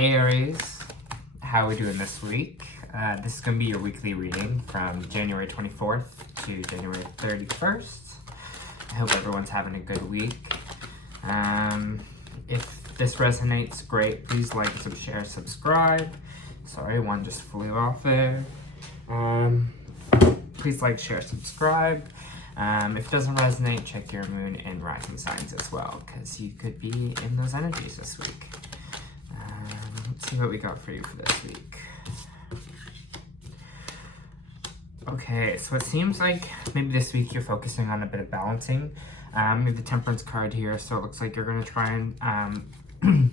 Hey Aries, how are we doing this week? This is going to be your weekly reading from January 24th to January 31st. I hope everyone's having a good week. If this resonates, great. Please like, share, subscribe. Sorry, one just flew off there. Please like, share, subscribe. If it doesn't resonate, check your moon and rising signs as well, because you could be in those energies this week. Let's see what we got for you for this week. Okay, so it seems like maybe this week you're focusing on a bit of balancing. We have the Temperance card here, so it looks like you're going to try and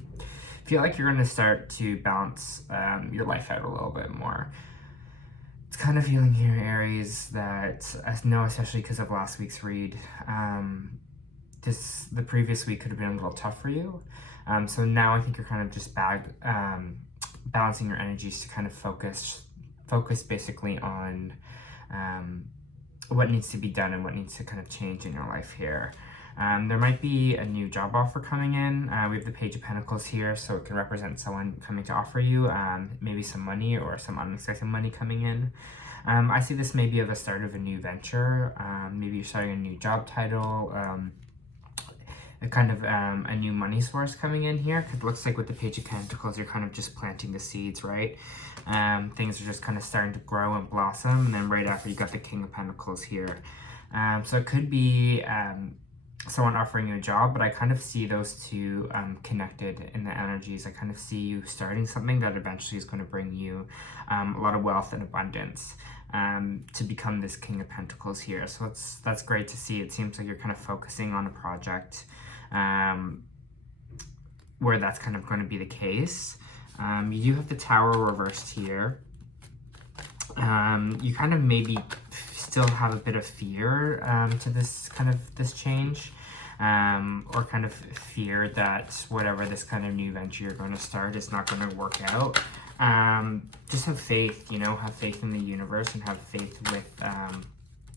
feel like you're going to start to balance your life out a little bit more. It's kind of feeling here, Aries, that I know, especially because of last week's read, the previous week could have been a little tough for you. So now I think you're kind of just balancing your energies to kind of focus basically on what needs to be done and what needs to kind of change in your life here. There might be a new job offer coming in. We have the Page of Pentacles here, so it can represent someone coming to offer you maybe some money or some unexpected money coming in. I see this maybe as a start of a new venture. Maybe you're starting a new job title, a new money source coming in here, because it looks like with the Page of Pentacles, you're kind of just planting the seeds, right? Things are just kind of starting to grow and blossom, and then right after you got the King of Pentacles here. So it could be someone offering you a job, but I kind of see those two connected in the energies. I kind of see you starting something that eventually is going to bring you a lot of wealth and abundance to become this King of Pentacles here. So that's great to see. It seems like you're kind of focusing on a project where that's kind of going to be the case. You do have the Tower reversed here. You kind of maybe still have a bit of fear to this change, or kind of fear that whatever this kind of new venture you're going to start is not going to work out. Just have faith, have faith in the universe and have faith with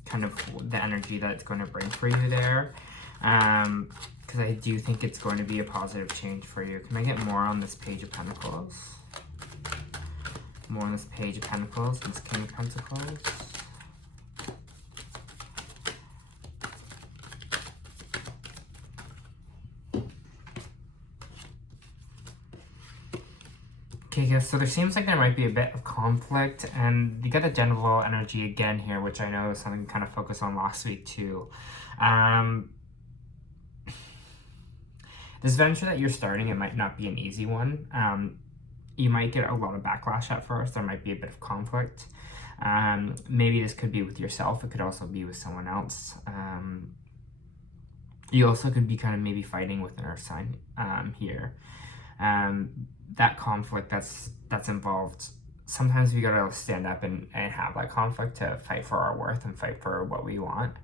kind of the energy that it's going to bring for you there. Because I do think it's going to be a positive change for you. Can I get more on this Page of Pentacles? More on this Page of Pentacles, this King of Pentacles. Okay, so there seems like there might be a bit of conflict, and you got the Devil energy again here, which I know is something to kind of focus on last week too. This venture that you're starting, it might not be an easy one. You might get a lot of backlash at first. There might be a bit of conflict. Maybe this could be with yourself. It could also be with someone else. You also could be kind of maybe fighting with an earth sign here. That conflict that's involved, sometimes we gotta stand up and have that conflict to fight for our worth and fight for what we want.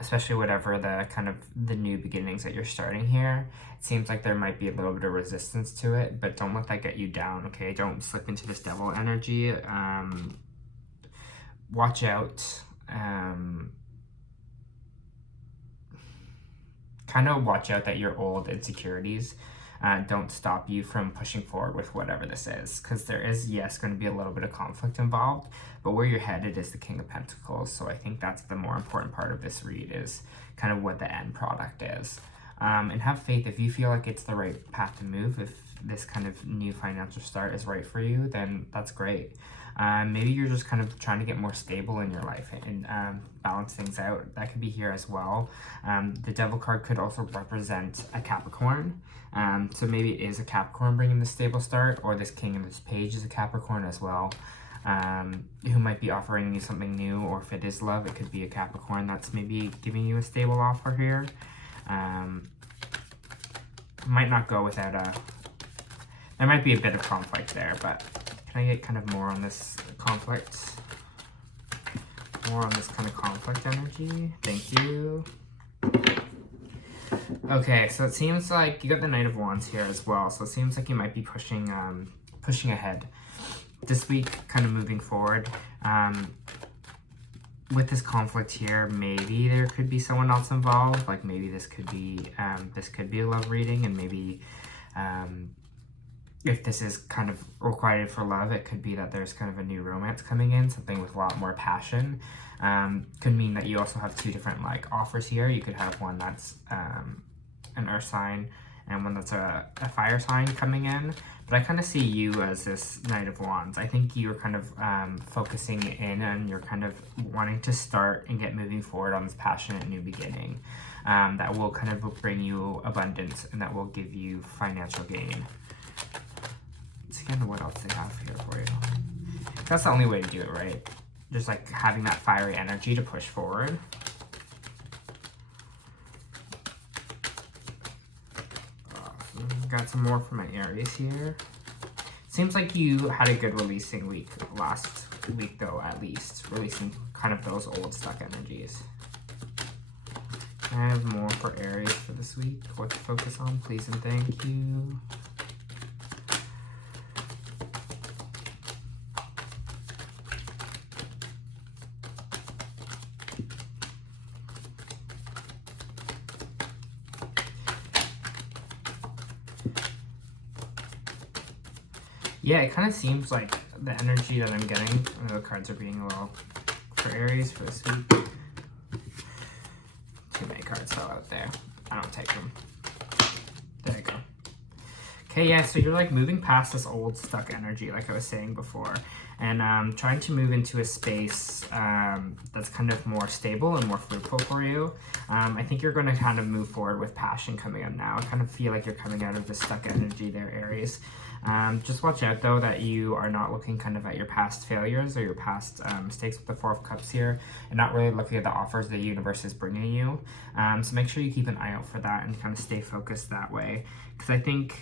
Especially whatever the new beginnings that you're starting here. It seems like there might be a little bit of resistance to it, but don't let that get you down, okay? Don't slip into this Devil energy. Watch out. Kind of watch out that your old insecurities don't stop you from pushing forward with whatever this is, because there is, yes, going to be a little bit of conflict involved, but where you're headed is the King of Pentacles. So I think that's the more important part of this read, is kind of what the end product is. And have faith. If you feel like it's the right path to move, if this kind of new financial start is right for you, then that's great. Maybe you're just kind of trying to get more stable in your life and balance things out. That could be here as well. The Devil card could also represent a Capricorn. So maybe it is a Capricorn bringing the stable start, or this King and this Page is a Capricorn as well, who might be offering you something new, or if it is love, it could be a Capricorn that's maybe giving you a stable offer here. Might not go without there might be a bit of conflict there, but can I get kind of more on this conflict? More on this kind of conflict energy. Thank you. Okay, so it seems like you got the Knight of Wands here as well. So it seems like you might be pushing ahead this week, kind of moving forward. With this conflict here, maybe there could be someone else involved. Like maybe this could be a love reading, and maybe if this is kind of requited for love, it could be that there's kind of a new romance coming in, something with a lot more passion. Could mean that you also have two different like offers here. You could have one that's an earth sign and one that's a fire sign coming in. But I kind of see you as this Knight of Wands. I think you're kind of focusing in and you're kind of wanting to start and get moving forward on this passionate new beginning that will kind of bring you abundance and that will give you financial gain. Let's see kind of what else they have here for you. That's the only way to do it, right? Just like having that fiery energy to push forward. Got some more from my Aries here. Seems like you had a good releasing week last week though, at least. Releasing kind of those old stuck energies. Can I have more for Aries for this week? What to focus on, please and thank you. Yeah, it kind of seems like the energy that I'm getting, the cards are being a little for Aries for this week. Too many cards fell out there. I don't take them. There you go. Okay, yeah, so you're like moving past this old stuck energy, like I was saying before, and trying to move into a space that's kind of more stable and more fruitful for you. I think you're going to kind of move forward with passion coming up now. I kind of feel like you're coming out of the stuck energy there, Aries. Just watch out though that you are not looking kind of at your past failures or your past mistakes with the Four of Cups here, and not really looking at the offers the universe is bringing you. So make sure you keep an eye out for that and kind of stay focused that way, because I think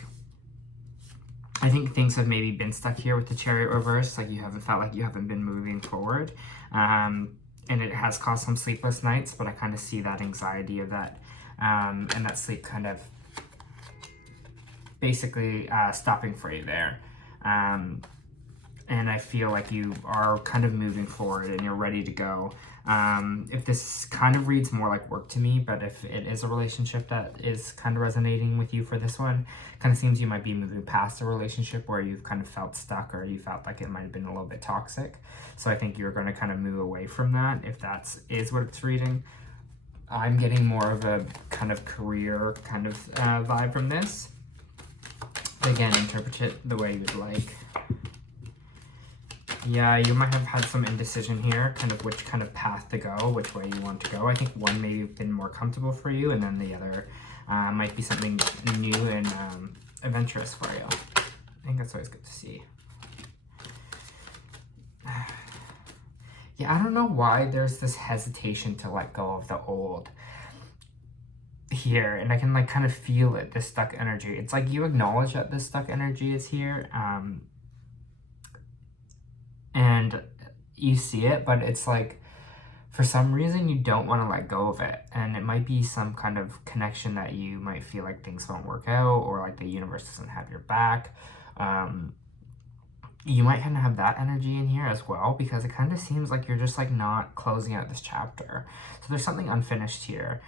things have maybe been stuck here with the Chariot reverse, like you haven't felt like you haven't been moving forward, and it has caused some sleepless nights, but I kind of see that anxiety of that and that sleep kind of basically stopping for you there. And I feel like you are kind of moving forward and you're ready to go. If this kind of reads more like work to me, but if it is a relationship that is kind of resonating with you for this one, kind of seems you might be moving past a relationship where you've kind of felt stuck or you felt like it might have been a little bit toxic. So I think you're going to kind of move away from that if that is what it's reading. I'm getting more of a kind of career kind of vibe from this. Again, interpret it the way you'd like. Yeah, you might have had some indecision here, kind of which kind of path to go, which way you want to go. I think one may have been more comfortable for you, and then the other might be something new and adventurous for you. I think that's always good to see. Yeah, I don't know why there's this hesitation to let go of the old here, and I can like kind of feel it, this stuck energy. It's like you acknowledge that this stuck energy is here, and you see it, but it's like for some reason you don't want to let go of it, and it might be some kind of connection that you might feel like things won't work out, or like the universe doesn't have your back. You might kind of have that energy in here as well, because it kind of seems like you're just like not closing out this chapter. So there's something unfinished here,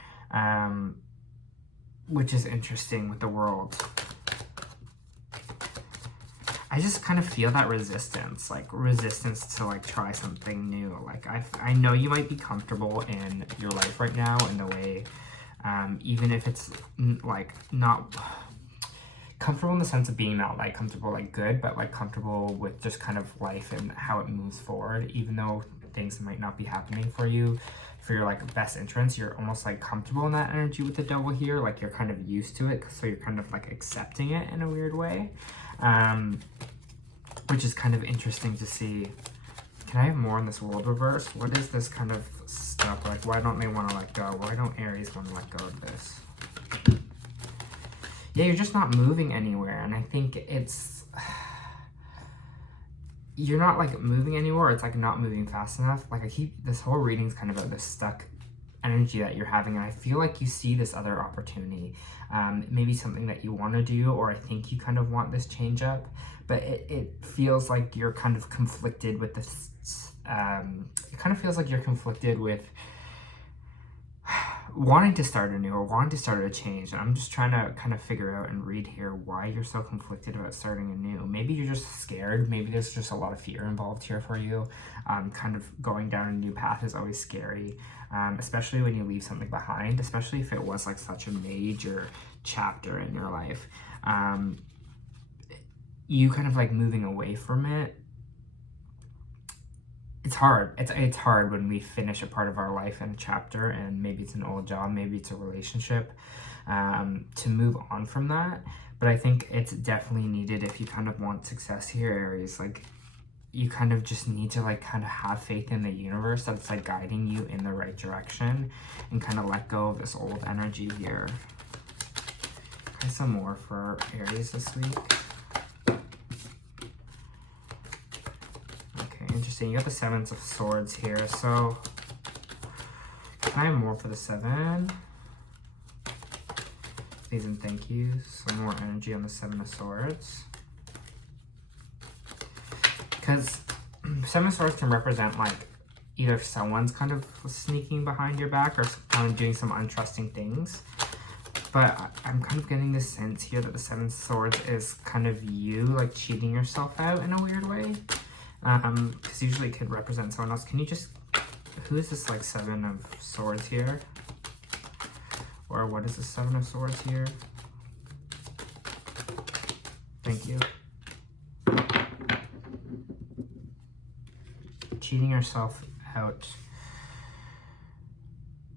which is interesting with the World. I just kind of feel that resistance, like resistance to like try something new. Like I know you might be comfortable in your life right now in the way, even if it's like not comfortable in the sense of being not like comfortable like good, but like comfortable with just kind of life and how it moves forward, even though things might not be happening for you for your like best interests. You're almost like comfortable in that energy with the Devil here, like you're kind of used to it, so you're kind of like accepting it in a weird way, which is kind of interesting to see. Can I have more on this World reverse? What is this kind of stuff? Like, why don't they want to let go? Why don't Aries want to let go of this? Yeah, you're just not moving anywhere, and I think it's you're not like moving anywhere. It's like not moving fast enough. Like this whole reading's kind of about this stuck energy that you're having, and I feel like you see this other opportunity, maybe something that you want to do, or I think you kind of want this change up, but it feels like you're kind of conflicted with this. It kind of feels like you're conflicted with wanting to start anew or wanting to start a change. And I'm just trying to kind of figure out and read here why you're so conflicted about starting anew. Maybe you're just scared. Maybe there's just a lot of fear involved here for you. Kind of going down a new path is always scary, especially when you leave something behind, especially if it was like such a major chapter in your life. You kind of like moving away from it. It's hard. It's hard when we finish a part of our life in a chapter, and maybe it's an old job, maybe it's a relationship, to move on from that. But I think it's definitely needed if you kind of want success here, Aries. Like, you kind of just need to like kind of have faith in the universe that it's like guiding you in the right direction, and kind of let go of this old energy here. Okay, some more for Aries this week. Interesting. You got the 7 of Swords here, so can I have more for the 7? Please and thank you. Some more energy on the 7 of Swords. Because 7 of Swords can represent like either someone's kind of sneaking behind your back or kind of doing some untrusting things. But I'm kind of getting this sense here that the 7 of Swords is kind of you like cheating yourself out in a weird way. Because usually it could represent someone else. Can you just, who is this like 7 of Swords here? Or what is the 7 of Swords here? Thank you. Cheating yourself out.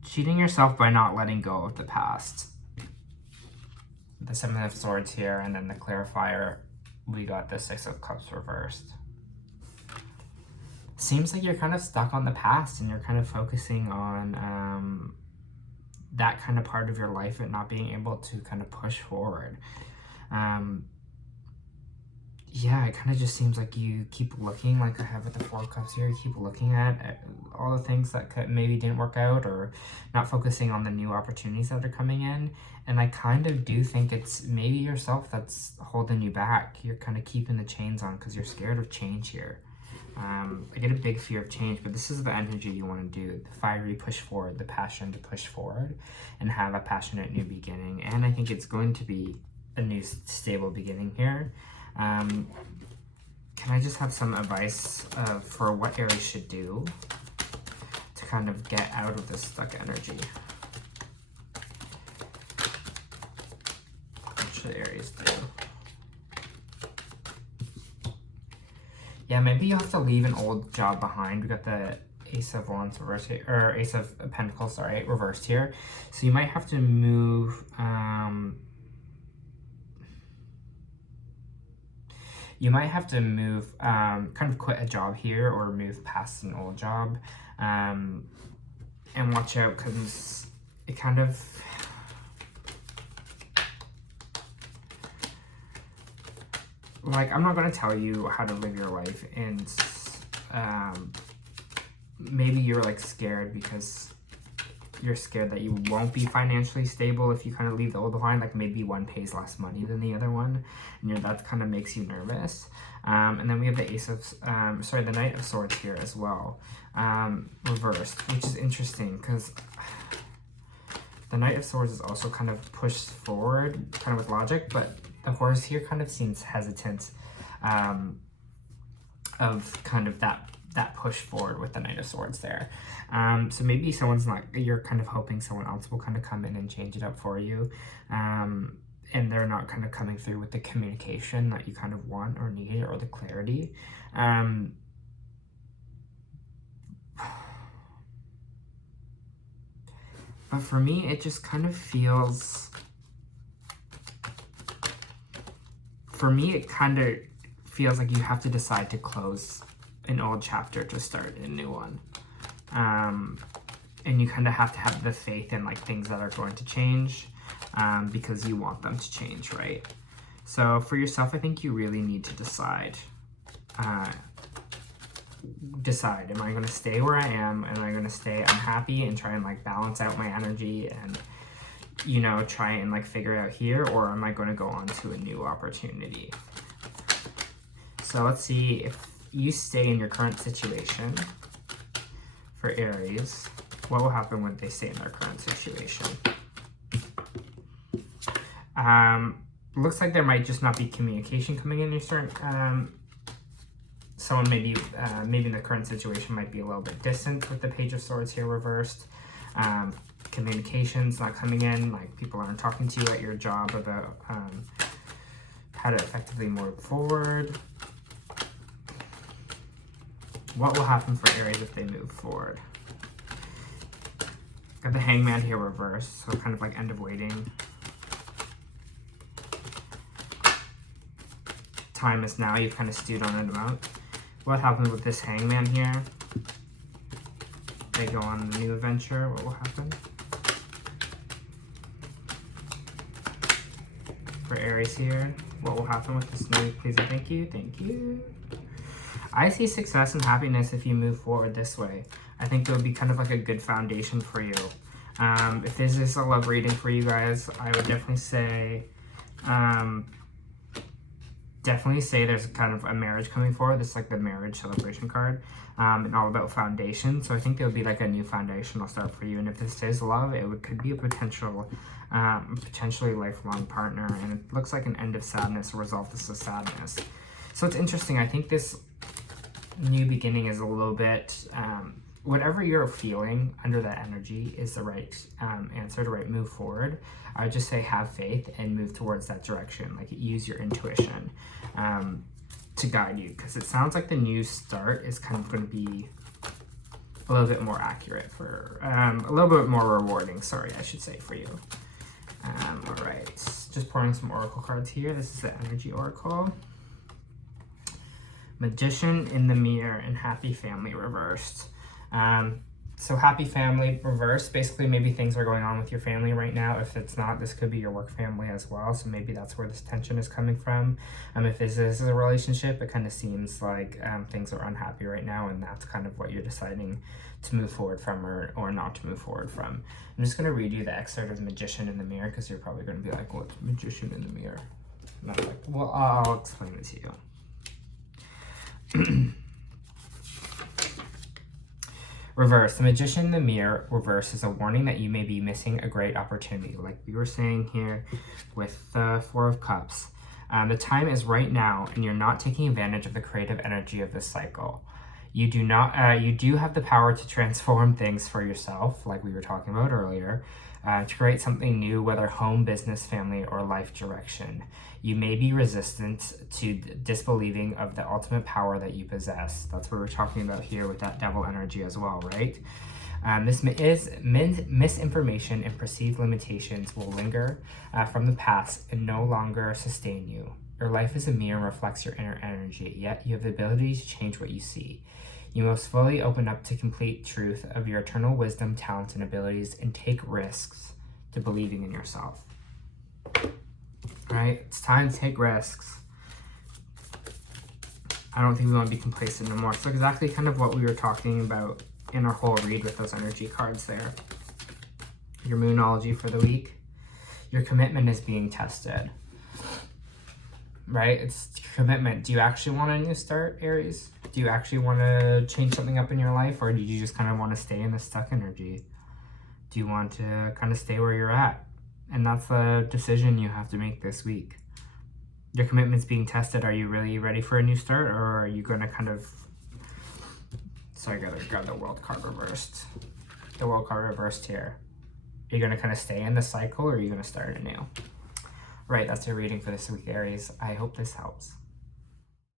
Cheating yourself by not letting go of the past. The 7 of Swords here, and then the clarifier, we got the 6 of Cups reversed. Seems like you're kind of stuck on the past, and you're kind of focusing on that kind of part of your life and not being able to kind of push forward. Yeah, it kind of just seems like you keep looking, like I have with the 4 of Cups here, you keep looking at all the things that maybe didn't work out, or not focusing on the new opportunities that are coming in. And I kind of do think it's maybe yourself that's holding you back. You're kind of keeping the chains on because you're scared of change here. I get a big fear of change, but this is the energy you want to do. The fiery push forward, the passion to push forward and have a passionate new beginning. And I think it's going to be a new stable beginning here. Can I just have some advice for what Aries should do to kind of get out of this stuck energy? What should Aries do? Yeah, maybe you have to leave an old job behind. We got the Ace of Wands reversed here, or Ace of Pentacles, sorry, reversed here. So you might have to move, kind of quit a job here or move past an old job. And watch out, because it kind of, like, I'm not going to tell you how to live your life, and maybe you're like scared because you're scared that you won't be financially stable if you kind of leave the old behind. Like maybe one pays less money than the other one, and that kind of makes you nervous. And then we have the the Knight of Swords here as well, reversed, which is interesting because the Knight of Swords is also kind of pushed forward, kind of with logic, but the horse here kind of seems hesitant of kind of that push forward with the Knight of Swords there. So maybe you're kind of hoping someone else will kind of come in and change it up for you. And they're not kind of coming through with the communication that you kind of want or need, or the clarity. But for me, it just kind of feels... For me, it kind of feels like you have to decide to close an old chapter to start a new one. And you kind of have to have the faith in like things that are going to change, because you want them to change, right? So for yourself, I think you really need to decide. Am I going to stay where I am? Am I going to stay unhappy and try and like balance out my energy and, try and like figure it out here? Or am I going to go on to a new opportunity? So let's see if you stay in your current situation for Aries. What will happen when they stay in their current situation? Looks like there might just not be communication coming in. You're certain someone maybe in the current situation might be a little bit distant with the Page of Swords here reversed. Communications not coming in, like people aren't talking to you at your job about how to effectively move forward. What will happen for Aries if they move forward? Got the Hangman here reversed, so kind of like end of waiting. Time is now. You've kind of stewed on it about. What happens with this Hangman here? They go on a new adventure. What will happen? For Aries here, what will happen with this new? Please and thank you. Thank you. I see success and happiness if you move forward this way. I think it would be kind of like a good foundation for you. If this is a love reading for you guys, I would definitely say there's kind of a marriage coming forward. This is like the marriage celebration card, and all about foundation. So I think there would be like a new foundational start for you. And if this is love, could be a potentially lifelong partner. And it looks like an end of sadness, a resolve this is sadness. So it's interesting. I think this new beginning is a little bit, whatever you're feeling under that energy is the right answer, the right move forward. I would just say have faith and move towards that direction. Like use your intuition to guide you, because it sounds like the new start is kind of going to be a little bit more accurate for, a little bit more rewarding, sorry, I should say, for you. All right, just pouring some oracle cards here. This is the energy oracle. Magician in the mirror and happy family reversed. So happy family reversed, basically maybe things are going on with your family right now. If it's not, this could be your work family as well. So maybe that's where this tension is coming from. If this is a relationship, it kind of seems like things are unhappy right now, and that's kind of what you're deciding to move forward from or not to move forward from. I'm just going to read you the excerpt of Magician in the Mirror, because you're probably going to be like, what's Magician in the Mirror? And I'm like, well, I'll explain it to you. Reverse. The Magician in the Mirror reverse is a warning that you may be missing a great opportunity, like we were saying here with the Four of Cups. The time is right now, and you're not taking advantage of the creative energy of this cycle. You do have the power to transform things for yourself, like we were talking about earlier, to create something new, whether home, business, family, or life direction. You may be resistant to disbelieving of the ultimate power that you possess. That's what we're talking about here with that devil energy as well, right? This is misinformation and perceived limitations will linger from the past and no longer sustain you. Your life is a mirror and reflects your inner energy, yet you have the ability to change what you see. You must fully open up to complete truth of your eternal wisdom, talents, and abilities, and take risks to believing in yourself. Right? It's time to take risks. I don't think we want to be complacent anymore. So exactly kind of what we were talking about in our whole read with those energy cards there. Your Moonology for the week. Your commitment is being tested. Right? It's commitment. Do you actually want a new start, Aries? Do you actually want to change something up in your life, or do you just kind of want to stay in the stuck energy? Do you want to kind of stay where you're at? And that's the decision you have to make this week. Your commitment's being tested. Are you really ready for a new start, or are you going to kind of... So I gotta grab the World card reversed. The World card reversed here. Are you going to kind of stay in the cycle, or are you going to start anew? Right, that's your reading for this week, Aries. I hope this helps.